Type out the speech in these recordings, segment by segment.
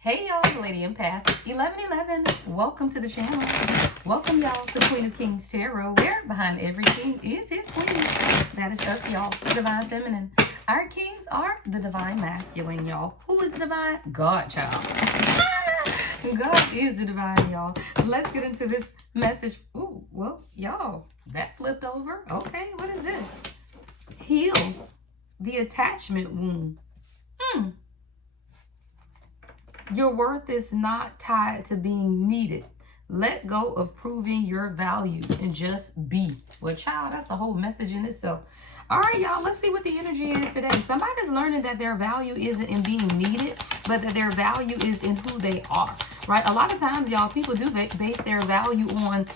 Hey y'all, the Lady Empath 1111. Welcome to the channel. Welcome y'all to Queen of Kings Tarot, where behind every king is his queen. That is us, y'all, the Divine Feminine. Our kings are the Divine Masculine, y'all. Who is divine? God, child. God is the divine, y'all. Let's get into this message. Ooh, well, y'all, that flipped over. Okay, what is this? Heal the attachment wound. Your worth is not tied to being needed. Let go of proving your value and just be. Well, child, that's a whole message in itself. All right, y'all, let's see what the energy is today. Somebody's learning that their value isn't in being needed, but that their value is in who they are, right? A lot of times, y'all, people do base their value on,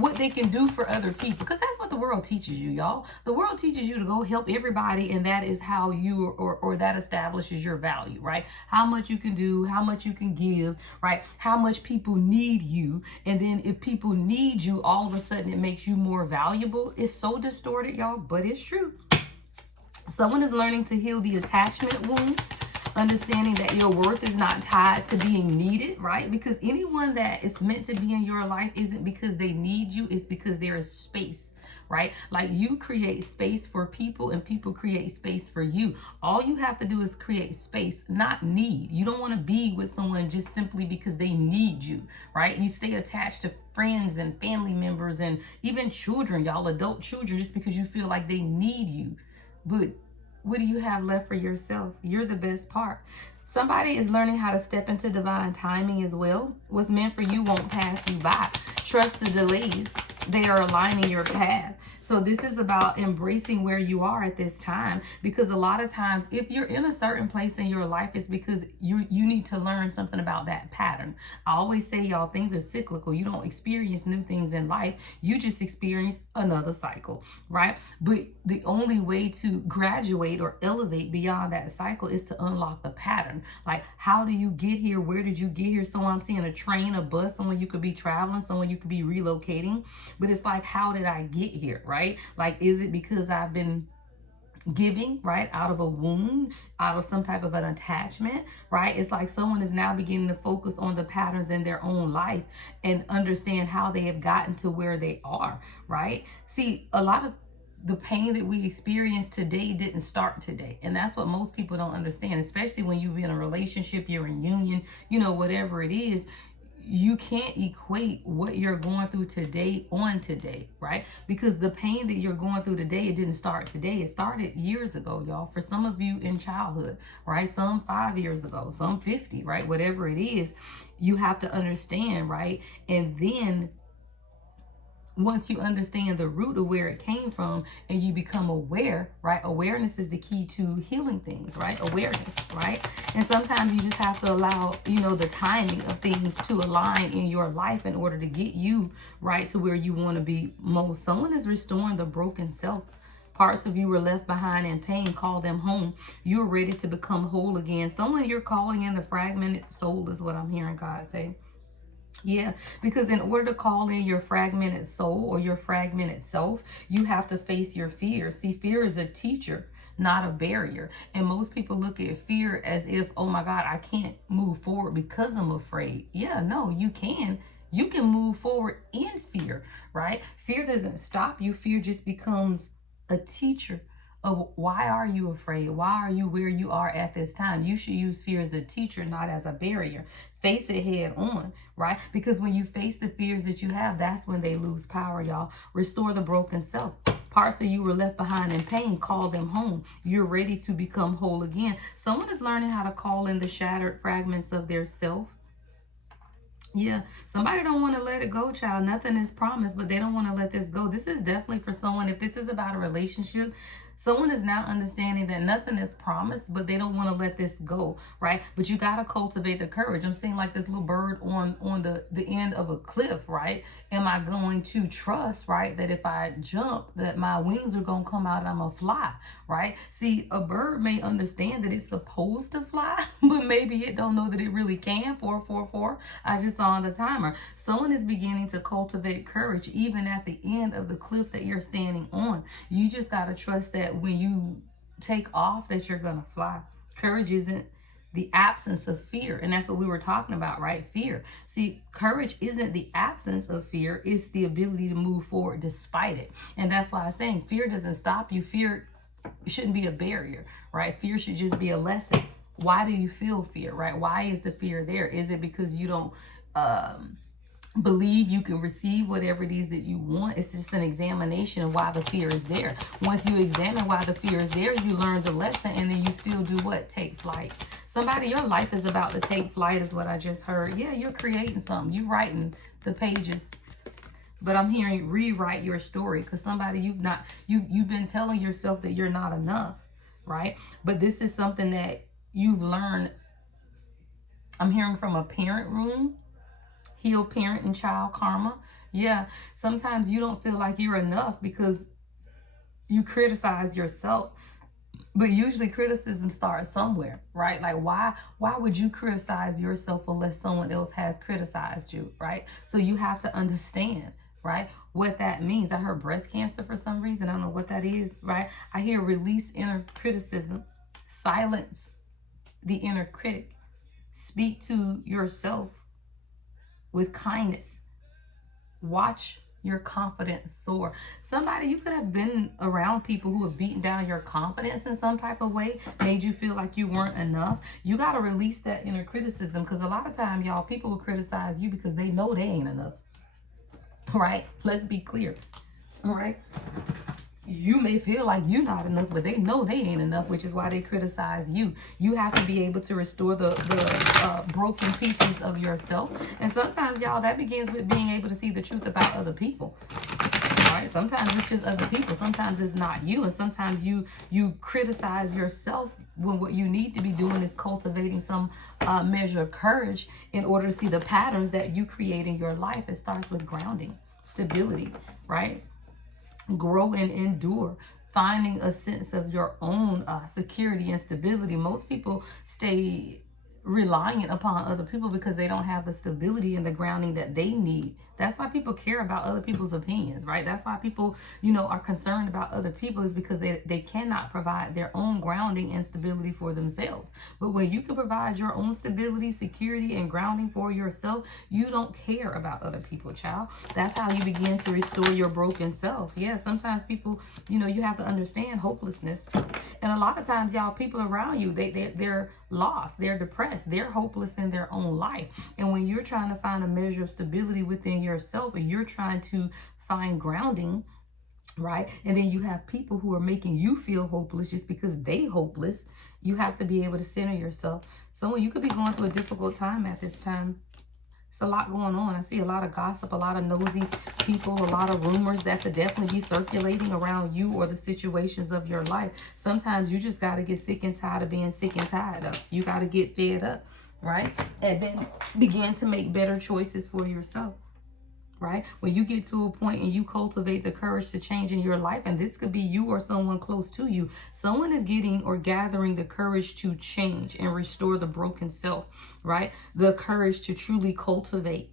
what they can do for other people, because that's what the world teaches you, y'all. The world teaches you to go help everybody, and that is how you, or that establishes your value, right? How much you can do, how much you can give, right? How much people need you, and then if people need you, all of a sudden it makes you more valuable. It's so distorted, y'all, but it's true. Someone is learning to heal the attachment wound, understanding that your worth is not tied to being needed, right? Because anyone that is meant to be in your life isn't because they need you, it's because there is space, right? Like you create space for people and people create space for you. All you have to do is create space, not need. You don't want to be with someone just simply because they need you, right? You stay attached to friends and family members and even children, y'all, adult children, just because you feel like they need you. But what do you have left for yourself? You're the best part. Somebody is learning how to step into divine timing as well. What's meant for you won't pass you by. Trust the delays. They are aligning your path. So this is about embracing where you are at this time, because a lot of times if you're in a certain place in your life, it's because you need to learn something about that pattern. I always say, y'all, things are cyclical. You don't experience new things in life. You just experience another cycle, right? But the only way to graduate or elevate beyond that cycle is to unlock the pattern. Like, how do you get here? Where did you get here? So I'm seeing a train, a bus, someone you could be traveling, someone you could be relocating. But it's like, how did I get here, right? Like, is it because I've been giving, right, out of a wound, out of some type of an attachment, right? It's like someone is now beginning to focus on the patterns in their own life and understand how they have gotten to where they are, right? See, a lot of the pain that we experience today didn't start today. And that's what most people don't understand, especially when you're in a relationship, you're in union, whatever it is. You can't equate what you're going through today on today, right? Because the pain that you're going through today, it didn't start today. It started years ago, y'all. For some of you in childhood, right? Some 5 years ago, some 50, right? Whatever it is, you have to understand, right? And then once you understand the root of where it came from and you become aware, right? Awareness is the key to healing things, right? Awareness, right? And sometimes you just have to allow, the timing of things to align in your life in order to get you right to where you want to be most. Someone is restoring the broken self. Parts of you were left behind in pain. Call them home. You're ready to become whole again. Someone you're calling in the fragmented soul is what I'm hearing God say. Yeah, because in order to call in your fragmented soul or your fragmented self, you have to face your fear. See, fear is a teacher, not a barrier. And most people look at fear as if, oh my God, I can't move forward because I'm afraid. Yeah, no, you can. You can move forward in fear, right? Fear doesn't stop you. Fear just becomes a teacher of why are you afraid? Why are you where you are at this time? You should use fear as a teacher, not as a barrier. Face it head on, right? Because when you face the fears that you have, that's when they lose power, y'all. Restore the broken self. Parts of you were left behind in pain, call them home. You're ready to become whole again. Someone is learning how to call in the shattered fragments of their self. Yeah, somebody don't want to let it go, child. Nothing is promised, but they don't want to let this go. This is definitely for someone. If this is about a relationship, someone is now understanding that nothing is promised, but they don't want to let this go, right? But you got to cultivate the courage. I'm seeing like this little bird on the end of a cliff, right? Am I going to trust, right, that if I jump, that my wings are going to come out and I'm going to fly, right? See, a bird may understand that it's supposed to fly, but maybe it don't know that it really can. 444. I just saw on the timer. Someone is beginning to cultivate courage even at the end of the cliff that you're standing on. You just got to trust that when you take off that you're going to fly. Courage isn't the absence of fear. And that's what we were talking about, right? Fear. See, courage isn't the absence of fear, it's the ability to move forward despite it. And that's why I'm saying fear doesn't stop you. Fear shouldn't be a barrier, right? Fear should just be a lesson. Why do you feel fear, right? Why is the fear there? Is it because you don't believe you can receive whatever it is that you want? It's just an examination of why the fear is there. Once you examine why the fear is there, you learn the lesson, and then you still do what? Take flight. Somebody, your life is about to take flight is what I just heard. Yeah, you're creating something. You're writing the pages. But I'm hearing rewrite your story, because somebody, you've been telling yourself that you're not enough, right? But this is something that you've learned. I'm hearing from a parent room. Heal parent and child karma. Yeah, sometimes you don't feel like you're enough because you criticize yourself. But usually criticism starts somewhere, right? Like why would you criticize yourself unless someone else has criticized you, right? So you have to understand, right, what that means. I heard breast cancer for some reason. I don't know what that is, right? I hear release inner criticism, silence the inner critic, speak to yourself with kindness. Watch your confidence soar. Somebody, you could have been around people who have beaten down your confidence in some type of way, made you feel like you weren't enough. You got to release that inner criticism, because a lot of time, y'all, people will criticize you because they know they ain't enough, right? Let's be clear, all right? You may feel like you're not enough, but they know they ain't enough, which is why they criticize you. You have to be able to restore the broken pieces of yourself. And sometimes, y'all, that begins with being able to see the truth about other people. All right? Sometimes it's just other people. Sometimes it's not you. And sometimes you criticize yourself when what you need to be doing is cultivating some measure of courage in order to see the patterns that you create in your life. It starts with grounding, stability, right? Grow and endure, finding a sense of your own security and stability. Most people stay reliant upon other people because they don't have the stability and the grounding that they need. That's why people care about other people's opinions, right? That's why people, are concerned about other people, is because they cannot provide their own grounding and stability for themselves. But when you can provide your own stability, security, and grounding for yourself, you don't care about other people, child. That's how you begin to restore your broken self. Yeah, sometimes people, you have to understand hopelessness. And a lot of times, y'all, people around you, they're lost, they're depressed, they're hopeless in their own life. And when you're trying to find a measure of stability within yourself, and you're trying to find grounding, right, and then you have people who are making you feel hopeless just because they hopeless, you have to be able to center yourself. So you could be going through a difficult time at this time. It's a lot going on. I see a lot of gossip, a lot of nosy people, a lot of rumors that could definitely be circulating around you or the situations of your life. Sometimes you just got to get sick and tired of being sick and tired of. You got to get fed up, right? And then begin to make better choices for yourself, right? When you get to a point and you cultivate the courage to change in your life, and this could be you or someone close to you, someone is getting or gathering the courage to change and restore the broken self, right? The courage to truly cultivate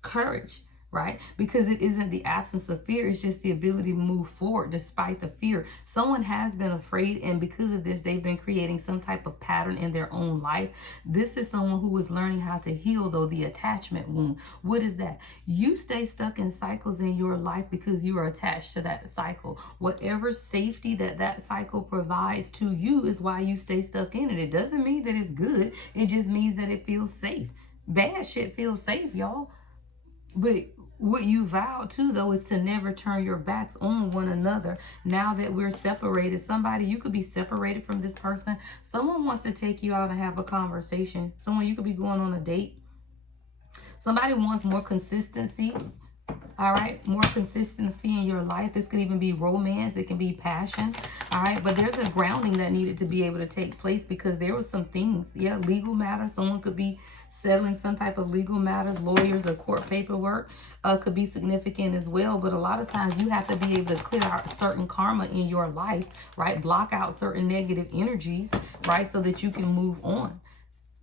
courage, right? Because it isn't the absence of fear, it's just the ability to move forward despite the fear. Someone has been afraid, and because of this, they've been creating some type of pattern in their own life. This is someone who is learning how to heal, though, the attachment wound. What is that? You stay stuck in cycles in your life because you are attached to that cycle. Whatever safety that cycle provides to you is why you stay stuck in it. It doesn't mean that it's good. It just means that it feels safe. Bad shit feels safe, y'all. But what you vow to, though, is to never turn your backs on one another. Now that we're separated, somebody, you could be separated from this person. Someone wants to take you out and have a conversation. Someone, you could be going on a date. Somebody wants more consistency. All right, more consistency in your life. This could even be romance. It can be passion. All right, but there's a grounding that needed to be able to take place because there were some things. Yeah, legal matters. Someone could be settling some type of legal matters, lawyers or court paperwork could be significant as well. But a lot of times you have to be able to clear out certain karma in your life, right? Block out certain negative energies, right? So that you can move on,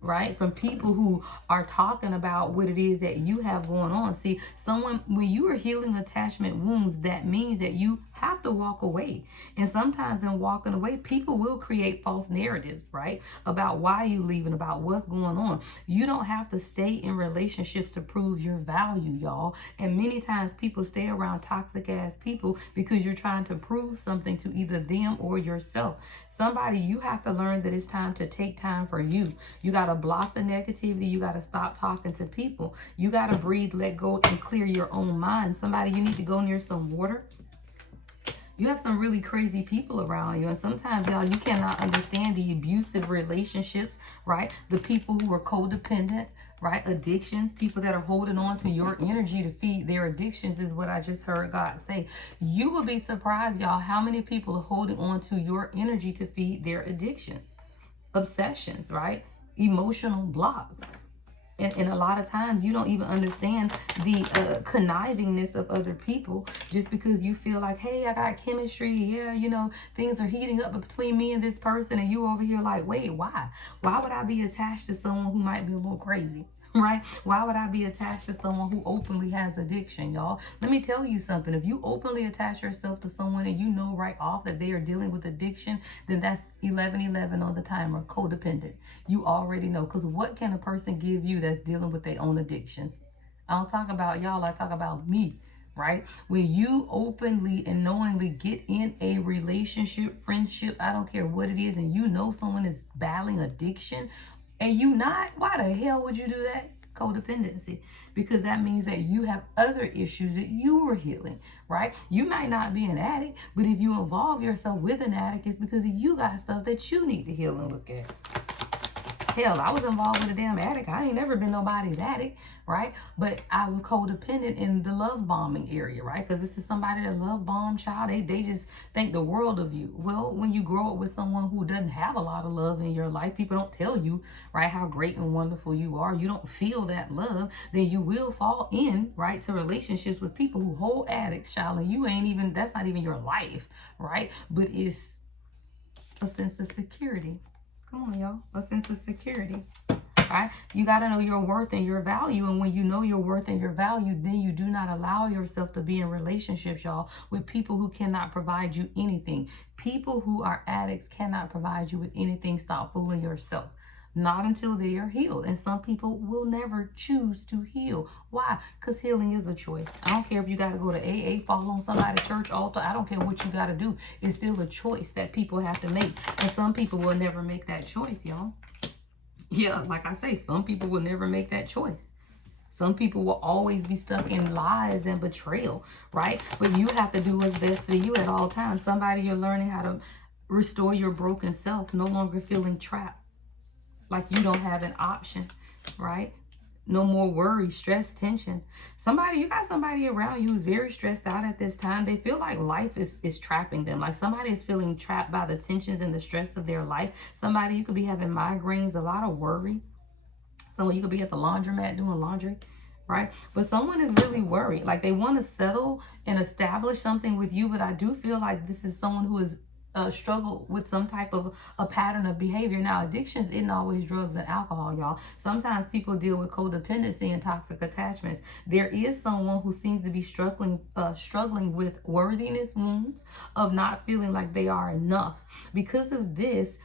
right? From people who are talking about what it is that you have going on. See, someone, when you are healing attachment wounds, that means that you have to walk away. And sometimes in walking away, people will create false narratives, right? About why you leaving, about what's going on. You don't have to stay in relationships to prove your value, y'all. And many times people stay around toxic ass people because you're trying to prove something to either them or yourself. Somebody, you have to learn that it's time to take time for you. You got to block the negativity. You got to stop talking to people. You got to breathe, let go, and clear your own mind. Somebody, you need to go near some water. You have some really crazy people around you. And sometimes, y'all, you cannot understand the abusive relationships, right? The people who are codependent, right? Addictions, people that are holding on to your energy to feed their addictions is what I just heard God say. You will be surprised, y'all, how many people are holding on to your energy to feed their addictions, obsessions, right? Emotional blocks. And a lot of times you don't even understand the connivingness of other people just because you feel like, hey, I got chemistry. Yeah, you know, things are heating up between me and this person. And you over here like, wait, why? Why would I be attached to someone who might be a little crazy? Right? Why would I be attached to someone who openly has addiction, y'all? Let me tell you something. If you openly attach yourself to someone and you know right off that they are dealing with addiction, then that's 1111 on the timer, codependent. You already know. Because what can a person give you that's dealing with their own addictions? I don't talk about y'all. I talk about me. Right? When you openly and knowingly get in a relationship, friendship, I don't care what it is, and you know someone is battling addiction, and you not, why the hell would you do that? Codependency. Because that means that you have other issues that you were healing, right? You might not be an addict, but if you involve yourself with an addict, it's because you got stuff that you need to heal and look at. Hell, I was involved with a damn addict. I ain't never been nobody's addict, right? But I was codependent in the love bombing area, right? Because this is somebody that love bomb child. They just think the world of you. Well, when you grow up with someone who doesn't have a lot of love in your life, people don't tell you, right, how great and wonderful you are. You don't feel that love, then you will fall in, right, to relationships with people who hold addicts, child, and you ain't even, that's not even your life, right? But it's a sense of security. Come on, y'all. A sense of security. Right? You got to know your worth and your value. And when you know your worth and your value, then you do not allow yourself to be in relationships, y'all, with people who cannot provide you anything. People who are addicts cannot provide you with anything. Stop fooling yourself. Not until they are healed. And some people will never choose to heal. Why? Because healing is a choice. I don't care if you got to go to AA, fall on somebody's church altar. I don't care what you got to do. It's still a choice that people have to make. And some people will never make that choice, y'all. Yeah, like I say, some people will never make that choice. Some people will always be stuck in lies and betrayal, right? But you have to do what's best for you at all times. Somebody, you're learning how to restore your broken self, no longer feeling trapped. Like you don't have an option, right? No more worry, stress, tension. Somebody, you got somebody around you who's very stressed out at this time. They feel like life is trapping them. Like somebody is feeling trapped by the tensions and the stress of their life. Somebody, you could be having migraines, a lot of worry. Someone, you could be at the laundromat doing laundry, right? But someone is really worried. Like they want to settle and establish something with you. But I do feel like this is someone who is struggle with some type of a pattern of behavior. Now, addictions isn't always drugs and alcohol, y'all. Sometimes people deal with codependency and toxic attachments. There is someone who seems to be struggling with worthiness wounds of not feeling like they are enough. Because of this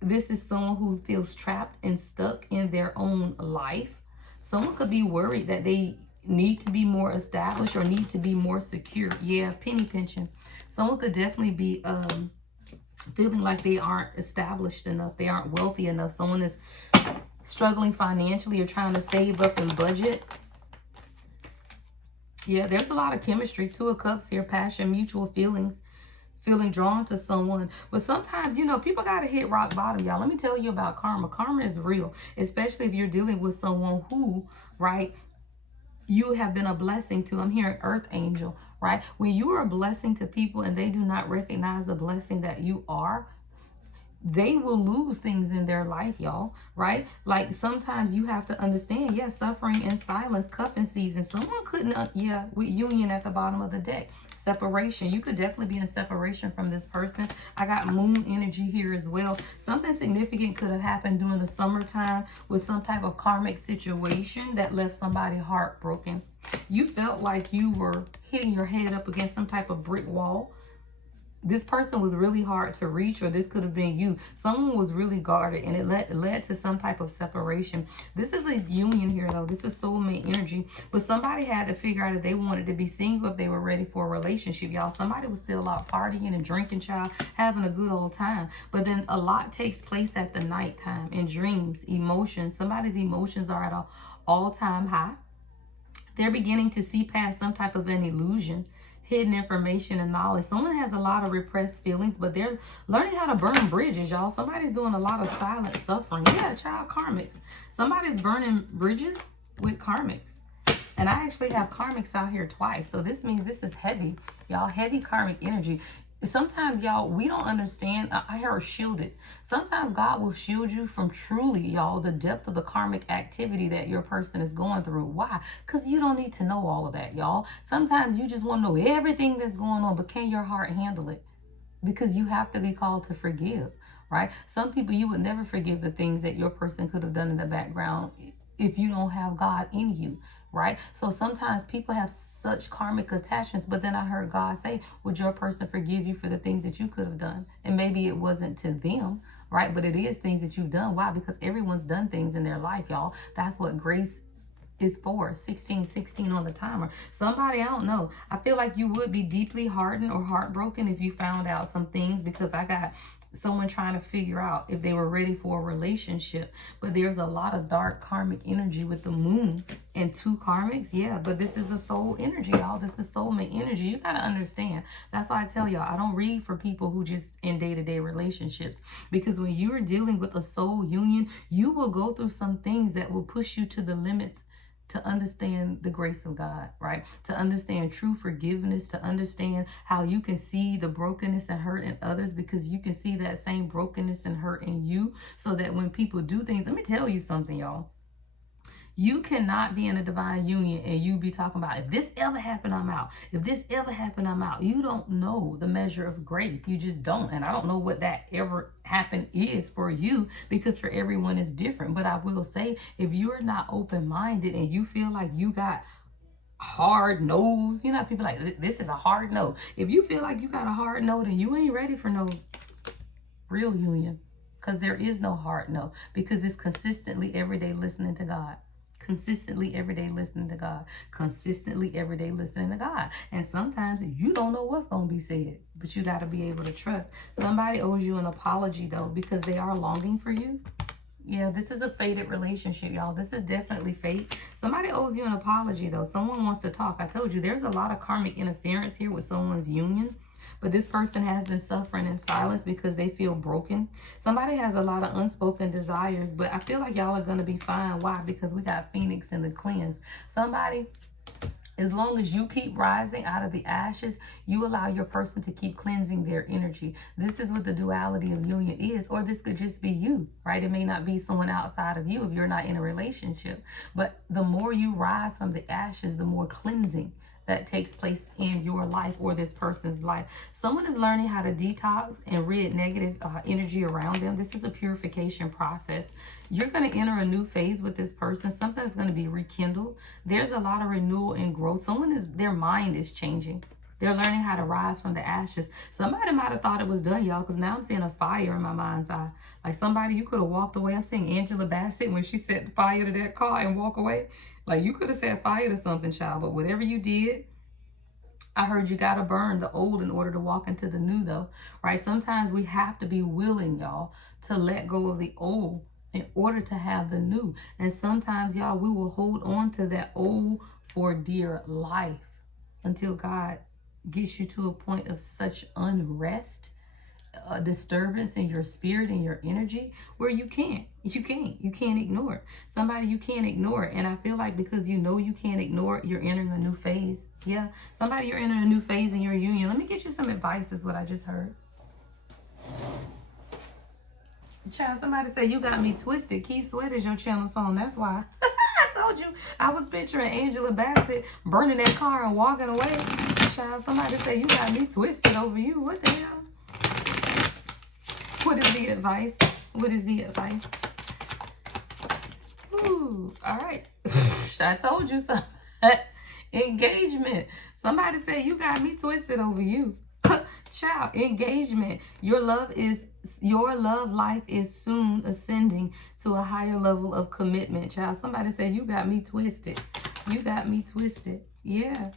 is someone who feels trapped and stuck in their own life. Someone could be worried that they need to be more established or need to be more secure. Yeah, penny pinching. Someone could definitely be feeling like they aren't established enough, they aren't wealthy enough. Someone is struggling financially or trying to save up and budget. Yeah, there's a lot of chemistry. Two of Cups here, passion, mutual feelings, feeling drawn to someone. But sometimes, you know, people got to hit rock bottom, y'all. Let me tell you about karma. Karma is real, especially if you're dealing with someone who, right, you have been a blessing to. I'm hearing earth angel, right? When you are a blessing to people and they do not recognize the blessing that you are, they will lose things in their life, y'all, right? Like sometimes you have to understand, yes, suffering in silence, cuffing season. Someone couldn't, with union at the bottom of the deck. Separation. You could definitely be in a separation from this person. I got moon energy here as well. Something significant could have happened during the summertime with some type of karmic situation that left somebody heartbroken. You felt like you were hitting your head up against some type of brick wall, this person was really hard to reach, or this could have been you. Someone was really guarded, and it led to some type of separation. This is a union here, though. This is soulmate energy. But somebody had to figure out if they wanted to be single, if they were ready for a relationship, y'all. Somebody was still out partying and drinking, child, having a good old time. But then a lot takes place at the nighttime, in dreams, emotions. Somebody's emotions are at an all-time high. They're beginning to see past some type of an illusion, hidden information and knowledge. Someone has a lot of repressed feelings, but they're learning how to burn bridges, y'all. Somebody's doing a lot of silent suffering. Yeah, child, karmics. Somebody's burning bridges with karmics. And I actually have karmics out here twice. So this means this is heavy, y'all. Heavy karmic energy. Sometimes, y'all, we don't understand. I heard shielded. Sometimes God will shield you from truly, y'all, the depth of the karmic activity that your person is going through. Why? Because you don't need to know all of that, y'all. Sometimes you just want to know everything that's going on, but can your heart handle it? Because you have to be called to forgive, right? Some people, you would never forgive the things that your person could have done in the background if you don't have God in you. Right? So sometimes people have such karmic attachments, but then I heard God say, would your person forgive you for the things that you could have done? And maybe it wasn't to them, right? But it is things that you've done. Why? Because everyone's done things in their life, y'all. That's what grace is for. 1616 on the timer. Somebody, I don't know. I feel like you would be deeply hardened or heartbroken if you found out some things, because I got someone trying to figure out if they were ready for a relationship. But there's a lot of dark karmic energy with the moon and 2 karmics. Yeah, but this is a soul energy, y'all. This is soulmate energy. You got to understand. That's why I tell y'all, I don't read for people who just in day-to-day relationships, because when you're dealing with a soul union, you will go through some things that will push you to the limits to understand the grace of God, right? To understand true forgiveness, to understand how you can see the brokenness and hurt in others, because you can see that same brokenness and hurt in you, so that when people do things, let me tell you something, y'all. You cannot be in a divine union and you be talking about, if this ever happened, I'm out. If this ever happened, I'm out. You don't know the measure of grace. You just don't. And I don't know what that ever happened is for you, because for everyone it's different. But I will say, if you're not open-minded and you feel like you got hard nose, you know, people like, this is a hard no. If you feel like you got a hard no, then you ain't ready for no real union, because there is no hard no, because it's consistently every day listening to God. Consistently every day listening to God. Consistently every day listening to God. And sometimes you don't know what's going to be said, but you got to be able to trust. Somebody owes you an apology, though, because they are longing for you. Yeah, this is a fated relationship, y'all. This is definitely fate. Somebody owes you an apology, though. Someone wants to talk. I told you, there's a lot of karmic interference here with someone's union. But this person has been suffering in silence because they feel broken. Somebody has a lot of unspoken desires, but I feel like y'all are going to be fine. Why? Because we got Phoenix in the cleanse. Somebody, as long as you keep rising out of the ashes, you allow your person to keep cleansing their energy. This is what the duality of union is. Or this could just be you, right? It may not be someone outside of you if you're not in a relationship. But the more you rise from the ashes, the more cleansing that takes place in your life or this person's life. Someone is learning how to detox and rid negative energy around them. This is a purification process. You're going to enter a new phase with this person. Something is going to be rekindled. There's a lot of renewal and growth. Their mind is changing. They're learning how to rise from the ashes. Somebody might have thought it was done, y'all, because now I'm seeing a fire in my mind's eye. Like somebody, you could have walked away. I'm seeing Angela Bassett when she set fire to that car and walk away. Like you could have set fire to something, child, but whatever you did, I heard you got to burn the old in order to walk into the new, though, right? Sometimes we have to be willing, y'all, to let go of the old in order to have the new. And sometimes, y'all, we will hold on to that old for dear life until God gets you to a point of such unrest, disturbance in your spirit and your energy, where you can't ignore it. Somebody you can't ignore it. And I feel like because you know you can't ignore it, you're entering a new phase. Yeah, somebody, you're entering a new phase in your union. Let me get you some advice, is what I just heard. Child, somebody said you got me twisted. Key Sweat is your channel song. That's why. I told you I was picturing Angela Bassett burning that car and walking away. Child, somebody said you got me twisted over you. What the hell? What is the advice? What is the advice? Ooh, all right. I told you so. Engagement. Somebody said you got me twisted over you. Child, engagement. Your love life is soon ascending to a higher level of commitment. Child, somebody said, you got me twisted. You got me twisted. Yeah.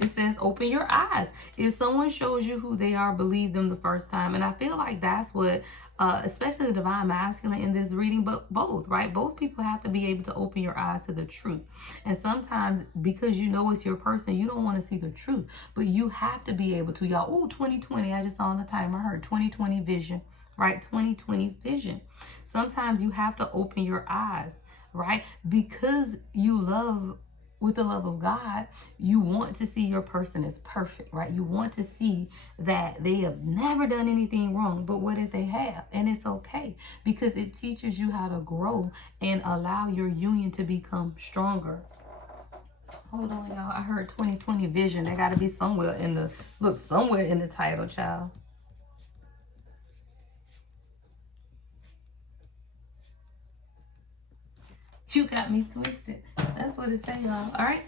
It says, open your eyes. If someone shows you who they are, believe them the first time. And I feel like that's what, especially the divine masculine in this reading, but both, right? Both people have to be able to open your eyes to the truth. And sometimes because you know it's your person, you don't want to see the truth, but you have to be able to, y'all. Oh, 2020, I just saw on the timer, I heard 2020 vision, right? 2020 vision. Sometimes you have to open your eyes, right? Because you love with the love of God, you want to see your person as perfect, right? You want to see that they have never done anything wrong. But what if they have? And it's okay, because it teaches you how to grow and allow your union to become stronger. Hold on, y'all. I heard 2020 vision. That got to be somewhere in the, look, somewhere in the title, child. You got me twisted. That's what it's saying, y'all. All right.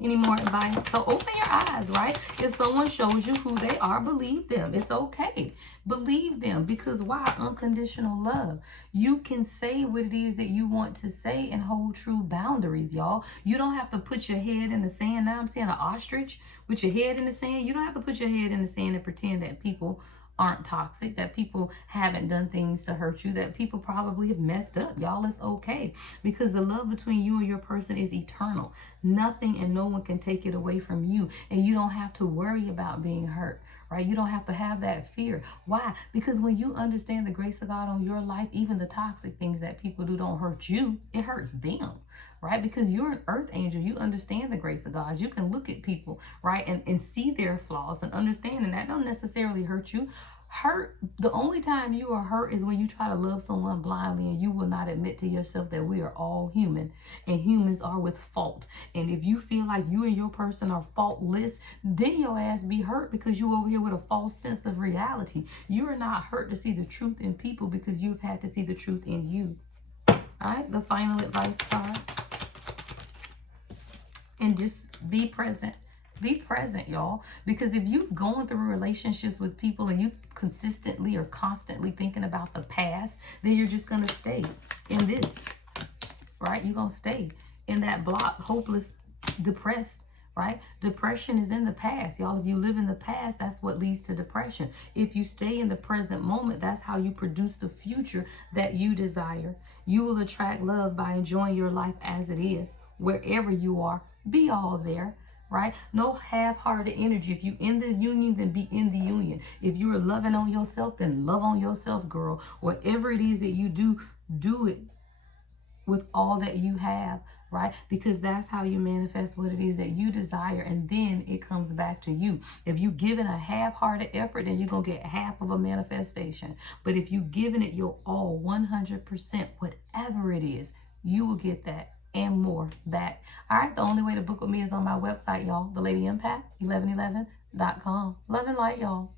Any more advice? So open your eyes, right? If someone shows you who they are, believe them. It's okay. Believe them, because why? Unconditional love. You can say what it is that you want to say and hold true boundaries, y'all. You don't have to put your head in the sand. Now I'm saying an ostrich with your head in the sand. You don't have to put your head in the sand and pretend that people aren't toxic, that people haven't done things to hurt you, that people probably have messed up. Y'all, it's okay, because the love between you and your person is eternal. Nothing and no one can take it away from you, and you don't have to worry about being hurt, right? You don't have to have that fear. Why? Because when you understand the grace of God on your life, even the toxic things that people do don't hurt you, it hurts them. Right? Because you're an earth angel. You understand the grace of God. You can look at people, right, and see their flaws and understand, and that don't necessarily hurt you. Hurt, the only time you are hurt is when you try to love someone blindly and you will not admit to yourself that we are all human and humans are with fault. And if you feel like you and your person are faultless, then your ass be hurt because you over here with a false sense of reality. You are not hurt to see the truth in people because you've had to see the truth in you. All right, the final advice card. And just be present. Be present, y'all. Because if you've gone through relationships with people and you consistently or constantly thinking about the past, then you're just going to stay in this, right? You're going to stay in that block, hopeless, depressed, right? Depression is in the past, y'all. If you live in the past, that's what leads to depression. If you stay in the present moment, that's how you produce the future that you desire. You will attract love by enjoying your life as it is, wherever you are. Be all there, right? No half-hearted energy. If you in the union, then be in the union. If you are loving on yourself, then love on yourself, girl. Whatever it is that you do, do it with all that you have, right? Because that's how you manifest what it is that you desire, and then it comes back to you. If you giving a half-hearted effort, then you're gonna get half of a manifestation. But if you giving it your all, 100%, whatever it is, you will get that and more back. All right, the only way to book with me is on my website, y'all. The Lady Impact 1111.com. Love and light, y'all.